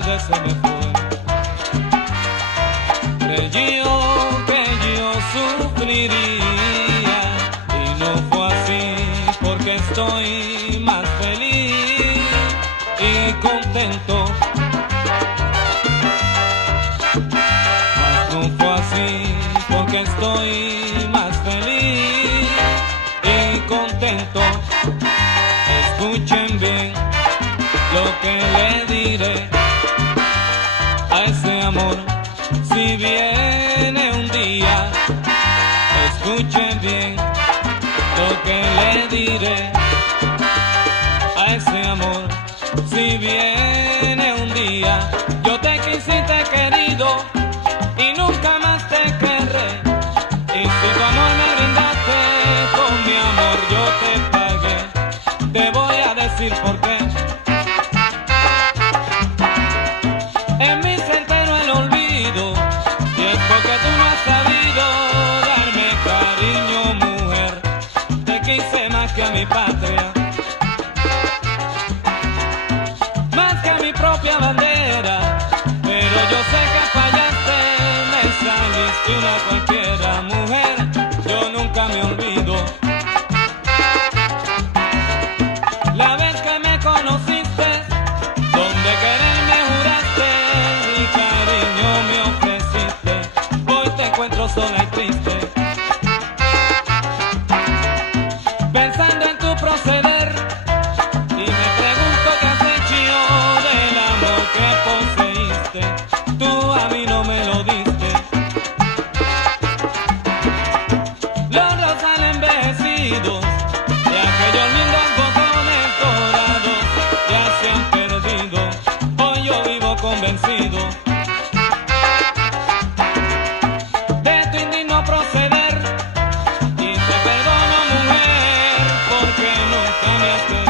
tarde se me fue. Creí que yo sufriría y no fue así, porque estoy más feliz y contento. Mas no fue así, porque estoy más feliz y contento. Escuchen bien lo que le diré a ese amor si viene un día. Escuchen bien lo que le diré a ese amor si viene un día. Yo te quise y te he querido y nunca más te querré. Y si tu amor me brindaste con mi amor yo te pagué, te voy a decir por qué. En mi se entero el olvido y es porque tú no has sabido darme cariño, mujer. Te quise más que a mi patria, más que a mi propia bandera, pero yo sé que fallaste, me saliste una cualquiera, mujer. Yo nunca me olvido la vez que me conociste, donde quererme juraste y cariño me ofreciste. Hoy te encuentro sola y triste, pensando en tu proceder, y me pregunto qué has hecho del amor que poseíste. Tú a mí no me lo diste. Los rosales envejecidos de aquellos lindos botones dorados ya se han perdido. Hoy yo vivo convencido de tu indigno proceder, y te perdono, mujer, porque nunca me has querido.